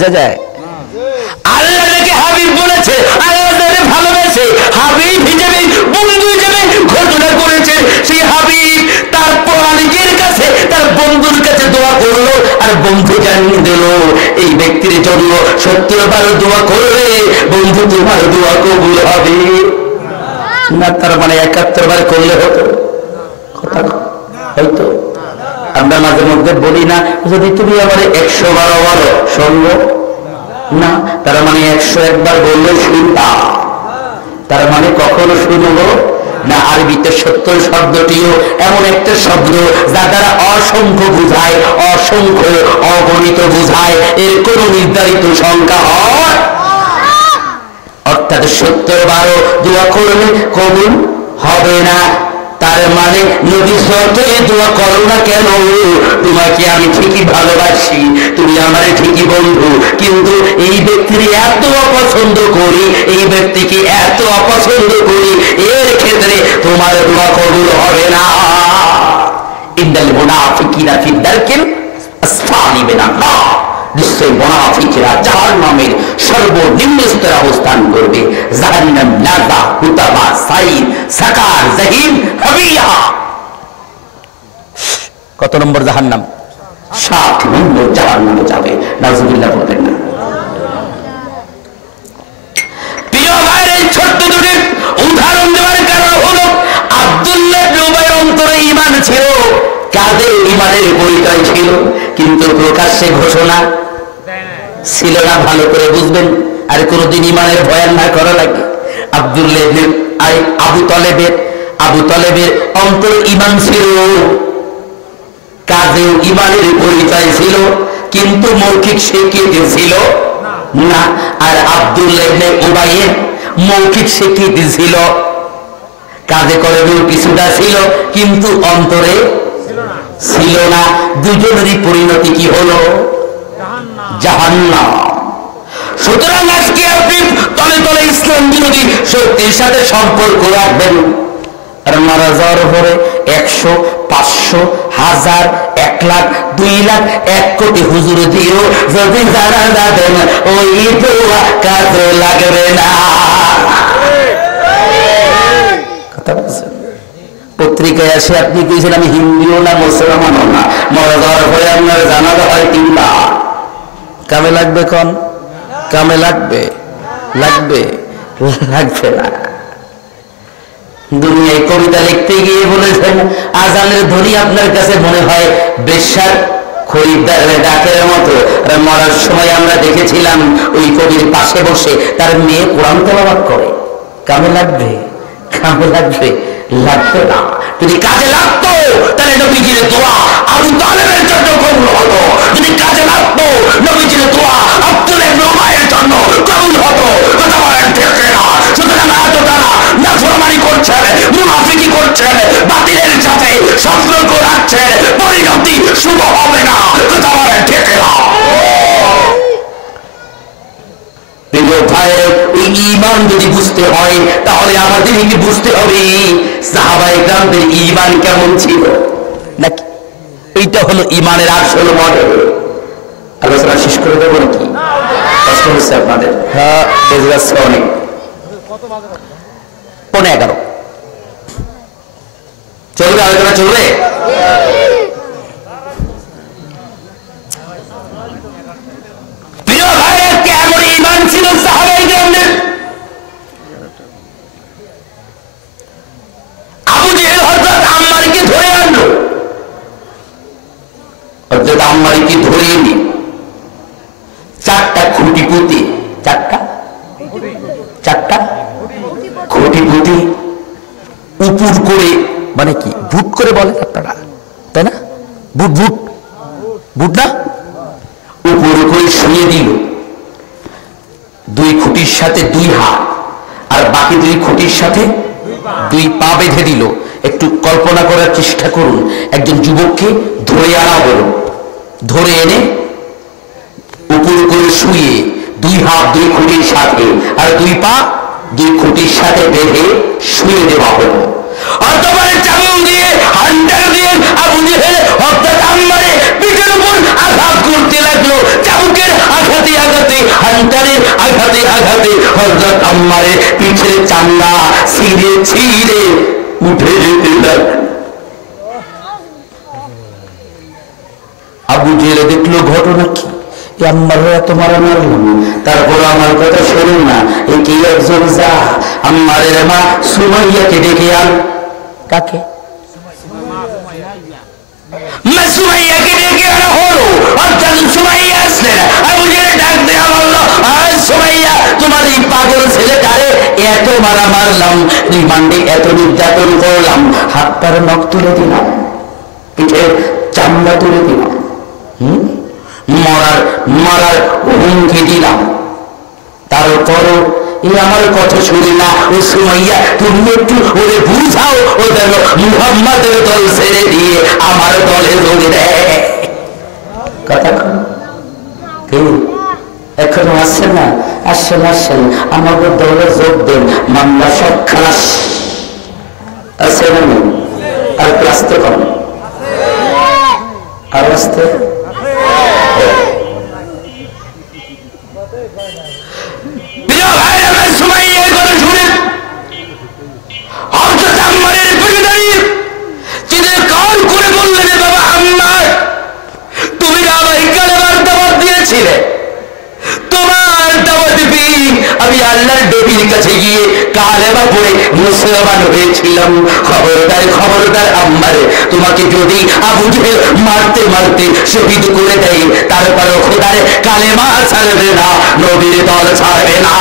যায় আল্লাহ নাকি হাবিব বলেছে আল্লাহ তাকে ভালোবেসে হাবিব হিসেবে বন্ধু হিসেবে ঘোষণা করেছে। সেই হাবিব তার প্রাণীর কাছে তার বন্ধুর কাছে দোয়া করলো আর বন্ধু জানিয়ে দিল এই ব্যক্তির জন্য 70 বার দোয়া করলে বন্ধু তোমার দোয়া কবুল হবে না। তার মানে 71 বার করলে হতো কথা হয়তো। আমরা মাঝে মধ্যে বলি না যদি তুমি আমার 100 বার বলো শুনবো না, তার মানে 101 বার বললে শুনতা, তার মানে কখনো শুনবো না। আরবিতে 70 শব্দটিও এমন একটা শব্দ যা দ্বারা অসংখ্য বুঝায়, অসংখ্য অগণিত বুঝায়, এর কোন নির্ধারিত সংখ্যা হয় অর্থাৎ 70 বারও দোয়া করলে কবুল হবে না। তার মানে নবী যতই দোয়া করো না কেন তোমাকে আমি ঠিকই ভালোবাসি, তুমি আমার ঠিকই বন্ধু, কিন্তু এই ব্যক্তির এত অপছন্দ করি, এই ব্যক্তিকে এত অপছন্দ করি, এর ক্ষেত্রে তোমার দোয়া কবুল হবে না। ইন্নাল মুনাফিকিনা ফি দারকিল আসফালি মিনান নার, নিশ্চয় মুনাফিকরা জাহান্নামের সর্বনিম্ন স্তরে অবস্থান করবে। জাহান্নাম লাযা হুতাবা সাইর সাকার জাহিম হাবিয়া। কত নম্বর জাহান্নাম? 7 নম্বর জাহান্নামে যাবে। নাউজুবিল্লাহ বলবেন না। প্রিয় ভাইয়ের এই ছোট্ট দুটি উদাহরণ দেওয়ার কারণ হলো আব্দুল্লাহ ইবনে উবাইর অন্তরে ঈমান ছিল, কাদের ঈমানের পরিচয় ছিল, কিন্তু প্রকাশ্যে ঘোষণা ছিল না। ভালো করে বুঝবেন, আর কোনদিন ঈমানের বয়ান না করা লাগে। আব্দুল্লাহ ইবনে আবু তালেবের অন্তরে ঈমান ছিল, কাজেও ঈমানের পরিচয় ছিল, কিন্তু মৌখিক স্বীকৃতি ছিল না। আর আব্দুল্লাহ ইবনে উবাইয়ের মৌখিক স্বীকৃতি ছিল, কাজে করেও কিছুটা ছিল, কিন্তু অন্তরে ছিল না। দুজনেরই পরিণতি কি হলো? জাহান্নাম। সুতরাং আজকে আপনি তলে তলে ইসলাম বিরোধী শক্তির সাথে সম্পর্ক রাখবেন, আর মারা যাওয়ার পরে 100, 500, 1000, 1 লাখ, 2 লাখ, 1 কোটি হুজুর দিও, যদি যারা যাবেন ওই দোয়া কাজে লাগবে না। কথা বলছেন? পত্রিকায় আসে আপনি কইছেন আমি হিন্দুও না মুসলমানও না, মারা যাওয়ার পরে আপনার জানাজা হয় 3 লাখ। কামে লাগবে কোন? কামে লাগবে? লাগবে না। দুনিয়ায় কবিতা লিখতে গিয়ে বলেছেন আজানের ধ্বনি আপনার কাছে মনে হয় বেশ্যার খরিদ্দারের ডাকের মতো। আর মরার সময় আমরা দেখেছিলাম ওই কবির পাশে বসে তার মেয়ে কোরআন তেলাওয়াত করে। কামে লাগবে? কামে লাগবে? লাগবে না। যদি কাজে লাগতো তাহলে নবীজির দোয়া আবু তালেবের জন্য কবুল হতো, যদি কাজে লাগতো নবীজির দোয়া আব্দুল্লাহ ইবনে উবাইয়ের জন্য কবুল হতো। কথা বলেন ঠিক না? সুতরাং আজ তারা নাফরমানি করছেন, মুনাফিকি করছেন, বাতিলের সাথে সম্পর্ক রাখছেন, পরিণতি শুভ হবে না। কথা বলেন ঠিক না? ঈমান যদি বুঝতে হয় তাহলে আমাদেরকে বুঝতে হবে সাহাবায়ে কেরামদের ঈমান কেমন ছিল। নাকি এইটা হলো ঈমানের আসল মডেল। আলোচনা শেষ করে দেবো নাকি? কষ্ট হচ্ছে আপনাদের? হ্যাঁ, বেজে যাচ্ছে অনেক। 11:15 চলবে, আলোচনা চলবে। প্রিয় ভাইয়ের কেমন ঈমান ছিল সাহাবায়ে কেরামদের? আবু জেহেল হযরত আম্মারকে ধরে আনলো, হযরত আম্মারকে ধরে এনে 4টা খুঁটি পুঁতে, 4টা খুঁটি পুঁতে উপর করে, মানে কি বুট করে বলে আপনারা, তাই না? বুট না, উপর করে শুয়ে দিল। 2 খুঁটির সাথে 2 হাত আর বাকি 2 খুঁটির সাথে 2 পা বেঁধে দিল। একটু কল্পনা করার চেষ্টা করুন, একজন যুবককে ধরে আনা হলো, ধরে এনে উপর করে শুয়ে 2 হাত 2 খুঁটির সাথে আর 2 পা 2 খুঁটির সাথে বেঁধে শুয়ে দেওয়া হলো। অথবা চাবুক দিয়ে, হান্ডার দিয়ে আবু জেহেল হযরত আম্মারের পিঠের উপর আঘাত করতে লাগলো। চাবুক চৌকের আঘাতে আঘাতে হান্টারের আঘাতে আঘাতে হযরত আম্মারের পিঠের চামড়া ছিঁড়ে ছিঁড়ে উঠে যেতে লাগলো। আবু জেলে দেখলো ঘটনা কি, আম্মারে এত মারা মারলাম, তারপর আমার কথা শোনেন না, এই কি একজন যা আম্মারের মা সুমাইয়াকে ডেকে আন। কাকে? মা সুমাইয়াকে ডেকে আনা হলো। অর্থাৎ সুমাইয়া আসলেন, আবু জেলে ডাক দেয়া বলল, সুমাইয়া তোমার এই পাগল ছেলেটারে এত মারা মারলাম, রিমান্ডে এত নির্যাতন করলাম, হাত পার নখ তুলে দিলাম, পিঠে চামড়া তুলে দিলাম, মরার হুমকি দিলাম, তারপরও এই আমার কথা শুনি না। ও সুমাইয়া তুমি একটু ওরে বুঝাও, ও যেন মুহাম্মাদের দল ছেড়ে দিয়ে আমার দলে যোগ দেয়। কথা কেউ এখনো আসছে না? আসছেন আসছেন, আমাদের দলে যোগ দেন, মামলা সব খালাস। আছে না? আর একটু আসতে কম, আর আসতে আমি আল্লাহর নবীর কাছে গিয়ে কালেমা পড়ে মুসলমান হয়েছিলাম। খবরদার খবরদার আম্মারে, তোমাকে যদি আবু জেহেল মারতে মারতে শহীদ করে দেয়, তারপরও খোদার কালেমা ছাড়বে না, নবীর দল ছাড়বে না।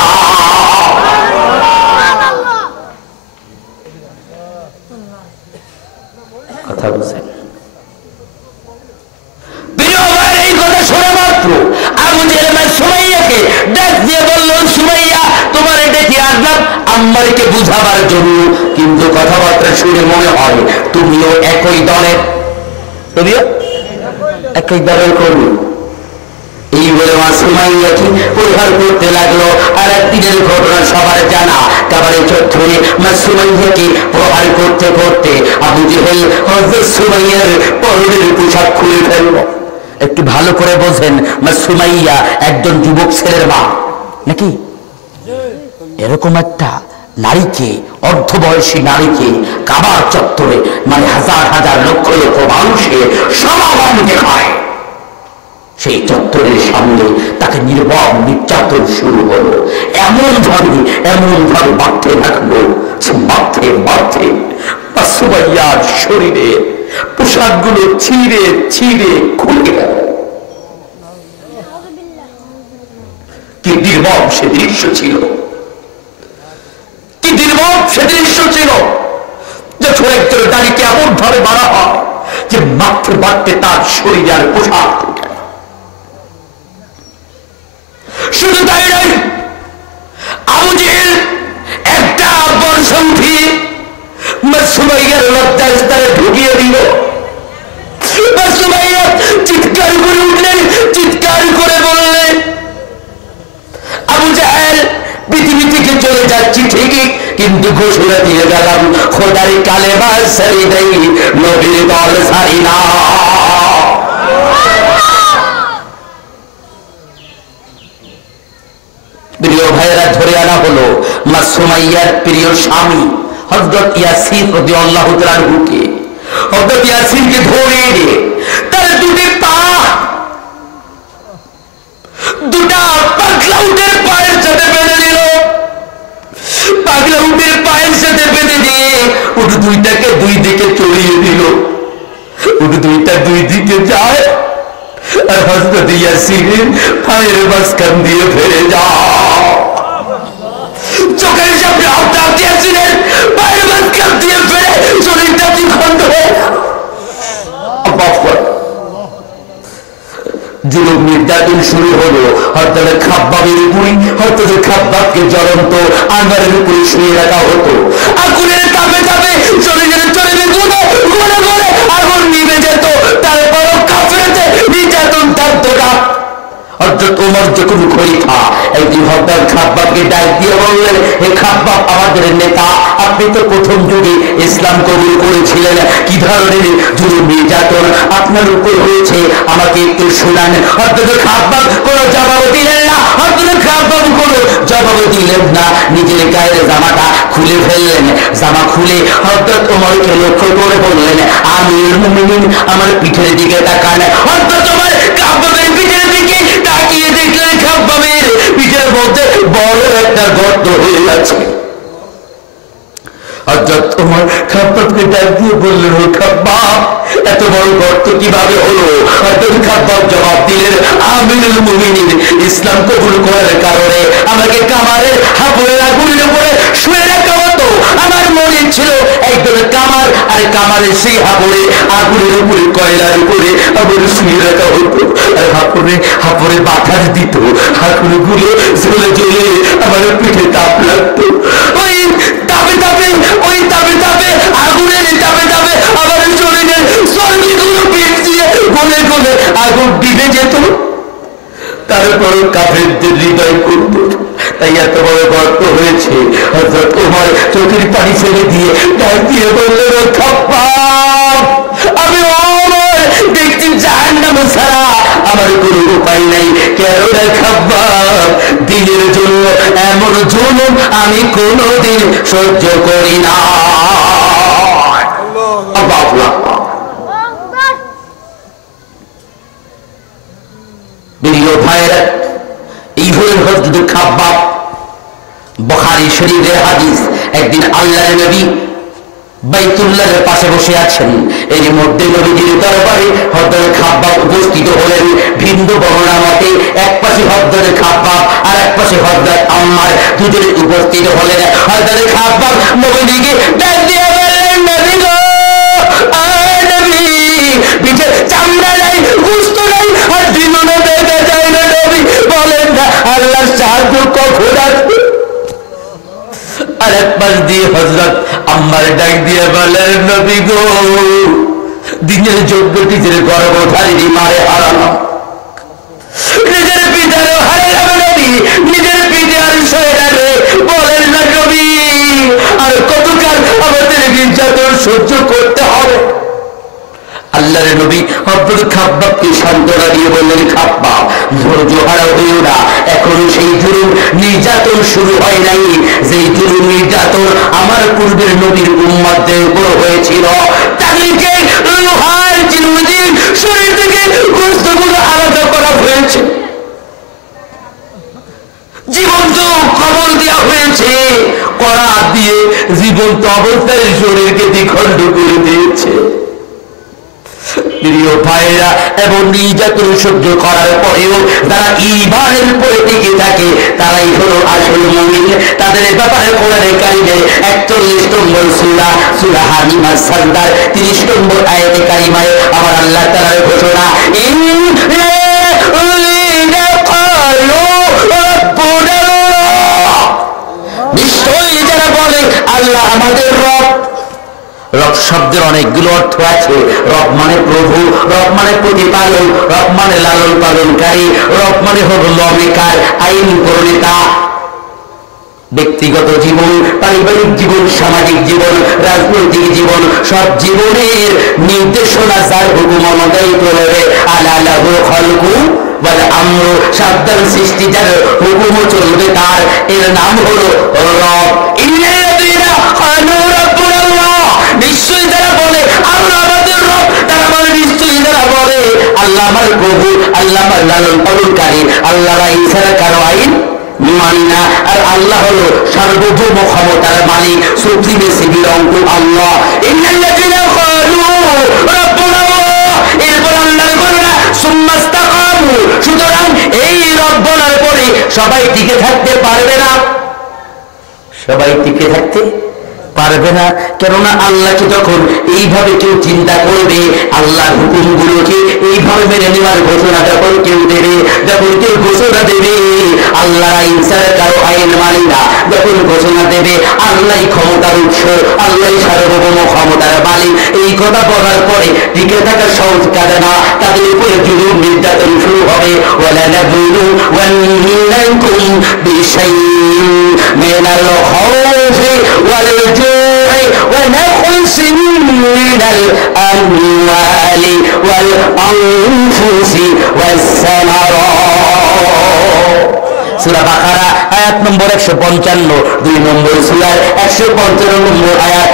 কথা বলছেন? এই কথা শোনা মাত্র আবু জেহেল সুমাইয়াকে ডাক দিয়ে বলল, সুমাইয়া তোমার এটা কি আসলাম আম্মারকে বুঝাবার জন্য, কিন্তু কথাবার্তা শুনে মনে হয় তুমিও একই দলের, তুমিও একই দলের কর্মী। এই বলে মা সুমাইয়াকে প্রহার করতে লাগলো। আর একদিনের ঘটনা সবার জানা, কাবারে চত্বরে মা সুমাইয়াকে প্রহার করতে করতে আবু জেহেল হযরত সুমাইয়ার পরনের পোশাক খুলে ফেলল। একটু ভালো করে বোঝেন, মা সুমাইয়া একজন যুবক ছেলের মা নাকি? এরকম একটা নারীকে, অর্ধবয়সী নারীকে কাবার চত্বরে, মানে হাজার হাজার লক্ষ লক্ষ মানুষের সমাগম দেখায়, সেই চত্বরের সামনে তাকে নির্মম নির্যাতন শুরু হলো। এমন ভাবে বাড়তে থাকলো, বাড়তে বাড়তে সুমাইয়ার শরীরে পোশাকগুলো ছিঁড়ে ছিঁড়ে খুলে গেল। কি নির্মম সে দৃশ্য ছিল, কি নির্মম সে দৃশ্য ছিল, যে ছোট একজন নারীকে এমন ভাবে মারা হয় যে মাত্র বাড়তে তার শরীরে আর পোশাক থাকে না। শুধু তাই নয়, আবু জেহেল একটা বর্ষণ দিয়ে সুমাইয়ার লজ্জাস্থানে ঢুকিয়ে দিল। সুমাইয়া চিৎকার করে উঠলেন, চিৎকার করে বললেন, আবু জেহেল পৃথিবী থেকে চলে যাচ্ছি ঠিকই, কিন্তু ঘোষণা দিয়ে গেলাম খোদার কালেমা ছাড়ি দেই, নবীর দল ছাড়ি না। প্রিয় ভাইয়েরা, ধরে আনা হলো মা সুমাইয়ার প্রিয় স্বামী হযরত ইয়াসির রাদিয়াল্লাহু তাআলা আনহুকে। হযরত ইয়াসিরকে ধরে এনে তার দুটি পা, দুটা পাগলা উটের পায়ের সাথে বেঁধে দিল। পাগলা উটের পায়ের সাথে বেঁধে দিয়ে উট দুইটাকে দুই দিকে চড়িয়ে দিল। উট দুইটা দুই দিকে যায়, আর হযরত ইয়াসির পায়ের মাঝখান দিয়ে ফেলে যায়। চোখের সামনে হঠাৎ দিয়েছিলেন, পায়ের মাঝখান দিয়ে ফেলে শরীরটা দ্বিখণ্ড হয়ে জুলুম নির্যাতন শুরু হলো। হরতালে খাব্বাবের উপরে, হরতালে খাব্বাবকে জ্বলন্ত আঙ্গারের উপরে শুয়ে রাখা হতো। আগুনের তাপে তাপে শরীরের চরমে গুণে গুণে গুণে আগুন নিভে যেত, তারপরও কাফেরদের নির্যাতন থাকতো না। হযরত ওমর যখন খলিফা, একদিন হযরত খাব্বাবকে ডাক দিয়ে বললেন, হে খাব্বাব, আমাদের নেতা আপনি তো প্রথম যুগে ইসলাম কবুল করেছিলেন, কি ধরনের জুলুম নির্যাতন আপনার উপর হয়েছে আমাকে একটু শোনান। হযরত খাব্বাব কোনো জবাব দিলেন না, হযরত খাব্বাব কোনো জবাব দিলেন না, নিজের গায়ের জামাটা খুলে ফেললেন। জামা খুলে হযরত ওমরকে লক্ষ্য করে বললেন, আমিরুল মুমিনিন আমার পিঠের দিকে তাকান। হযরত ওমর খাব্বাবের পিঠের দিকে তাকিয়ে দেখলেন খাব্বাবের পিঠের মধ্যে বড় একটা গর্ত হয়ে আছে। হযরত ওমর খাব্বাবকে ডাক দিয়ে বললেন, ও খাব্বাব, এত বড় গর্ত কিভাবে হলো? হযরত খাব্বাব জবাব দিলেন, আমিরুল মুমিনিন ইসলাম কবুল করার কারণে আমাকে কামারের হাফড়ের আগুনের উপরে শুয়ে রাখা হতো। আমার মনে ছিল একদম কামার, আর কামারের সেই হাফড়ে আগুনের উপরে কয়লার উপরে আমার শুয়ে রাখা হতো, আর হাফড়ে বাতাস দিত, আগুনগুলো জ্বলে জ্বলে আমার পিঠে তাপ লাগতো। ওই তাপে তাপে আগুনের তাপে তাপে আমার শরীরের চর্বিগুলো পিঠ দিয়ে গলে গলে আগুন দিবে যেত, তারপর কাফেরদের হৃদয় করত। তাই এত বড় গর্ত হয়েছে। হযরত ওমর চোখের পানি ফেলে দিয়ে ডাক দিয়ে বললেন, ও খাব্বাব, আমি ওমর দেখছি জাহান্নাম ছাড়া আমার কোনো উপায় নাই। কেন রে খাব্বাব, দিনের জন্য এমন জুলুম আমি কোনোদিন সহ্য করি না। প্রিয় ভাইরা, এই হলেন হযরত খাব্বাব। বুখারী শরীফের হাদিস। একদিন আল্লাহর নবী বাইতুল্লাহর পাশে বসে আছেন, এর মধ্যে নবীজির দরবারে হযরত খাব্বাব উপস্থিত হলেন। ভিন্ন বর্ণনা মতে এক পাশে হযরত খাব্বাব আর এক পাশে হযরত আম্মার, দুজনে উপস্থিত হলেন। হযরত খাব্বাব নবীজিকে ডাক দিয়ে বললেন, নবী গো, নবী, পিঠে চামড়া নাই, গোশত নাই, আর দিনও দেখা যায় না। নবী বলেন না আল্লাহর সাহায্য কখন আসবে? আর এক পাশ দিয়ে হযরত আম্মার ডাক দিয়ে বলেন, নবী গো, দিনের 14টির গর্ভধারিণী মারে হারালাম, নিজের পিতারও হারালাম নবী, নিজের পিতা আর সয়রারে বলেন না নবী, আর কতকাল আমাদের নির্যাতন সহ্য করতে হবে? আল্লাহর নবী হযরত খাব্বাবকে সান্ত্বনা দিয়ে বললেন, খাব্বাব, ধৈর্য হারা হইও না, এখনো সেই জুলুম নির্যাতন শুরু হয় নাই, যেই জুলুম নির্যাতন আমার পূর্বের নবীর উম্মতদের উপর হয়েছিল। তাদেরকে লোহার চিরুনির শরীর থেকে গোশতগুলো আলাদা করা হয়েছে, জীবন্ত কবর দেওয়া হয়েছে, করাত দিয়ে জীবন্ত অবস্থায় শরীরকে দ্বিখণ্ড করে দিয়েছে। প্রিয় ভাইরা, এবং নির্যাতন সহ্য করার পরেও যারা ঈমানের উপরে টিকে থাকে তারাই হলো আসল মুমিন। তাদের ব্যাপারে কোরআনে কারিমে 41 নম্বর সূরা, সূরা হামিমার সাজদার 30 নম্বর আয়াতে কারিমায় আমার আল্লাহ তাআলার ঘোষণা, নিশ্চয়ই যারা বলে আল্লাহ আমাদের রব। রব শব্দের অনেকগুলো অর্থ আছে। রব মানে প্রভু, রব মানে প্রতিপালক, রব মানে লালন পালনকারী, রব মানে হলো লমেকার, আইন প্রণেতা। ব্যক্তিগত জীবন, পারিবারিক জীবন, সামাজিক জীবন, রাজনৈতিক জীবন, সব জীবনের নির্দেশনা যার হুকুম অনুযায়ী চলবে। আলা লাহুল খালকু ওয়াল আমরু, সাবধান সৃষ্টি যার হুকুমও চলবে তার, এর নাম হলো রব। ইন্নাল্লাযীনা ক্বালু রাব্বুনাল্লাহ, নিশ্চয়ই যারা বলে আল্লাহ আমাদের রব, তারা বলে নিশ্চয়ই যারা বলে আল্লাহ আমার প্রভু, আল্লাহ আমার লালন পালনকারী, আল্লাহর আইন ছাড়া কারো আইন মানি না। আর আল্লাহ হলো সার্বভৌম ক্ষমতার মালিক, সুপ্রিমেসি বিলং টু আল্লাহ। ইন্নাল্লাযীনা ক্বালু রাব্বুনাল্লাহ, এরপর আল্লাহর ঘোষণা, সুম্মা ইসতাকামু, সুতরাং এই রব বলার পরে সবাই টিকে থাকতে পারবে না, সবাই টিকে থাকতে পারবে না। কেননা আল্লাহকে যখন এইভাবে কেউ চিন্তা করবে, আল্লাহর হুকুমগুলোকে এইভাবে মেনে নেওয়ার ঘোষণা যখন কেউ দেবে, যখন কেউ ঘোষণা দেবে আল্লাহ আইন ছাড়া কারো আইন মানি না, যখন ঘোষণা দেবে আল্লাহ ক্ষমতার উৎস, আল্লাহ সার্বভৌম ক্ষমতার মালিক, এই কথা বলার পরে টিকে থাকা সহজ কাজে না, তাদের উপরে জুলুম নির্যাতন শুরু হবে। ওয়ালানাবলুওয়ান্নাকুম বিশাইইন মিনাল খাউফি ওয়াল জুই ونقص من الأموال والأنفس والثمرات সূরা বাকারা আয়াত নম্বর 155 2 নম্বর সূরার 155 নম্বর আয়াত